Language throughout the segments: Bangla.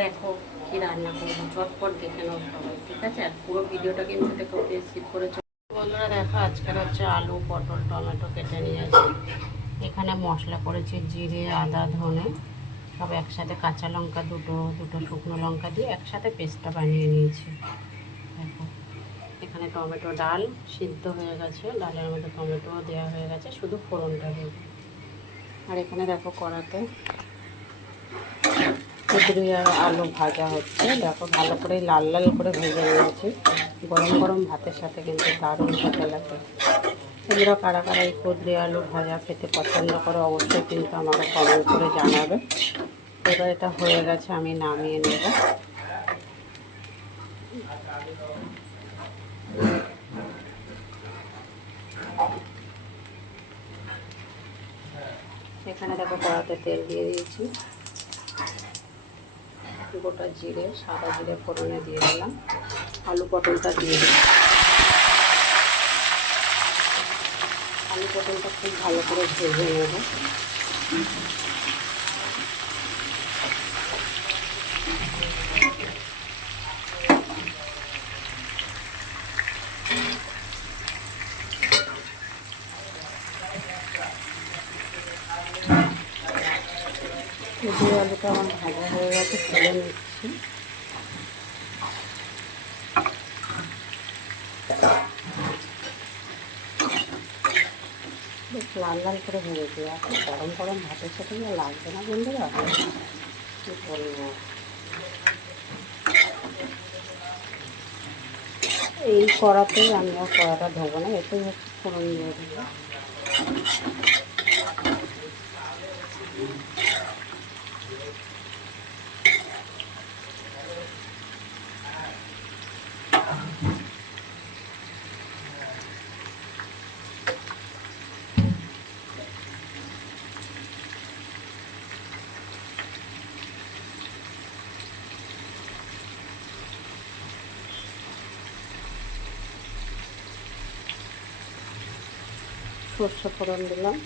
দেখো কি রান্না করবো, চটপট দেখে নাও সবাই, ঠিক আছে? আর পুরো ভিডিওটা কিন্তু দেখো, স্কিপ করে চলো। বন্ধুরা দেখো, আজকের হচ্ছে আলু, পটল, টমেটো কেটে নিয়েছি। এখানে মশলা করেছি জিরে, আদা, ধনে সব একসাথে, কাঁচা লঙ্কা দুটো, দুটো শুকনো লঙ্কা দিয়ে একসাথে পেস্টটা বানিয়ে নিয়েছি। দেখো এখানে টমেটো, ডাল সিদ্ধ হয়ে গেছে, ডালের মধ্যে টমেটোও দেওয়া হয়ে গেছে, শুধু ফোড়নটা দেবো। আর এখানে দেখো কড়াতে কুঁদরি আর আলু ভাজা হচ্ছে। দেখো ভালো করে লাল লাল করে ভেজে নিয়েছি। গরম গরম ভাতের সাথে কিন্তু দারুণ খেতে লাগে। তোমরা কারা কারা এই কুঁদরি আলু ভাজা খেতে পছন্দ করো অবশ্যই কিন্তু আমাকে কমেন্ট করে জানাবে। এবার এটা হয়ে গেছে, আমি নামিয়ে নেব। এখানে দেখো কড়াতে তেল দিয়ে দিয়েছি, গোটা জিরে, সাদা জিরে ফোড়নে দিয়ে দিলাম, আলু পটলটা দিয়ে দিলাম। আলু পটলটা খুব ভালো করে ভেজে নেব। কুঁদরি আলুটা আমার ভাজা হয়ে গেছে, তুলে নিচ্ছি। বেশ লাল লাল করে ভেজেছি। এখন গরম গরম ভাতের সাথে লাগবে না বন্ধুরা, কী বলবো। এই কড়াতেই আমি আর কড়াটা ধোবো না, এতেই হচ্ছে ফোড়ন দিয়ে দেবো। সর্ষে ফোড়ন দিলাম,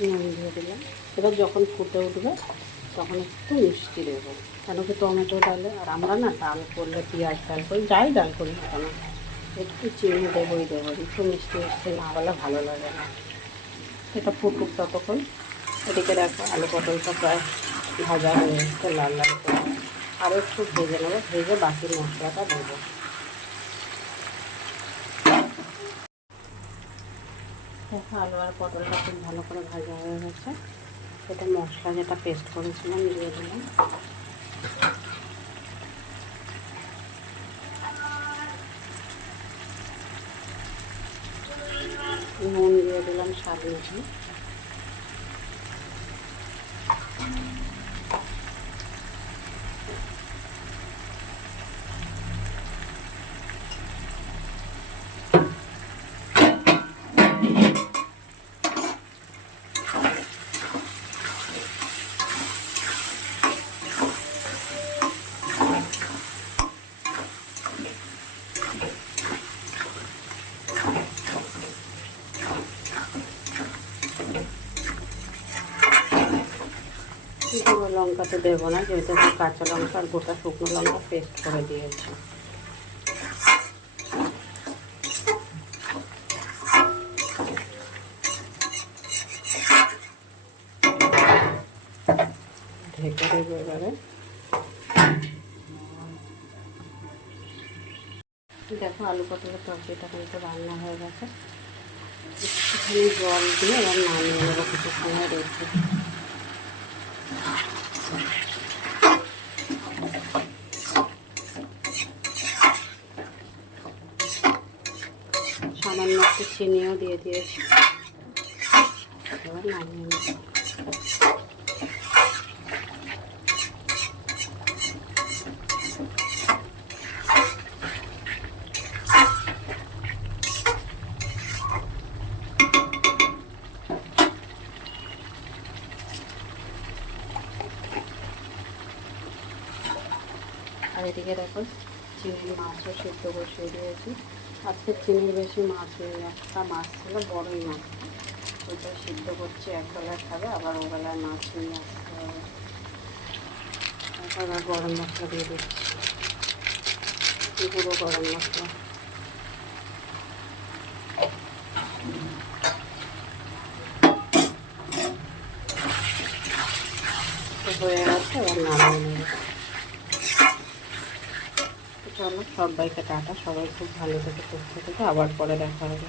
নুন দিয়ে দিলাম। এবার যখন ফুটে উঠবে তখন একটু মিষ্টি দেবো, কেন কি টমেটো ডালে, আর আমরা না ডাল করলে পেঁয়াজ ডাল করি, যাই ডাল করি না কেন একটু চিনি দেবোই দেবো, একটু মিষ্টি মিষ্টি না হলে ভালো লাগে না। এটা ফুটুক ততক্ষণ। এদিকে দেখো আলু পটলটা প্রায় ভাজা হয়ে এসছে লাল লাল করে, আরও একটু ভেজে নেবো, ভেজে বাকি মশলাটা দেবো। দেখো আলু আর পটলটা খুব ভালো করে ভাজা হয়ে গেছে। এটা মশলা যেটা পেস্ট করেছিলাম দিয়ে দিলাম। নুন দিয়ে দিলাম স্বাদ মতো। গুঁড়ো লঙ্কা তো দেবো না, যেহেতু কাঁচা লঙ্কা আর গোটা শুকনো লঙ্কা পেস্ট করে দিয়েছি। ঢেকে দেবো এবারে। দেখো আলু পটলের তরকারিটা কিন্তু রান্না হয়ে গেছে। একটু একটুখানি জল দিয়ে এবার নামিয়ে নেবো কিছু সময় রেখে। সামান্য একটু চিনিও দিয়ে দিয়েছি, এবার নামিয়ে নেব। আর এদিকে দেখো চিংড়ি মাছও সেদ্ধ বসিয়ে দিয়েছি। আজকে চিংড়ির বেশি মাছ নেই, একটা মাছ ছিল বড়ই মাছ, ওইটা সিদ্ধ করছি, একবেলায় খাবে, আবার ওবেলায় মাছ নিয়ে আসতে হবে। তারপর গরম মশলা দিয়ে দিচ্ছি, গুঁড়ো গরম মশলা। হয়ে গেছে, এবার নামিয়ে নেব। চলো সবাইকে টাটা, সবাই খুব ভালো থেকে সুস্থ থেকে, আবার পরে দেখা হবে।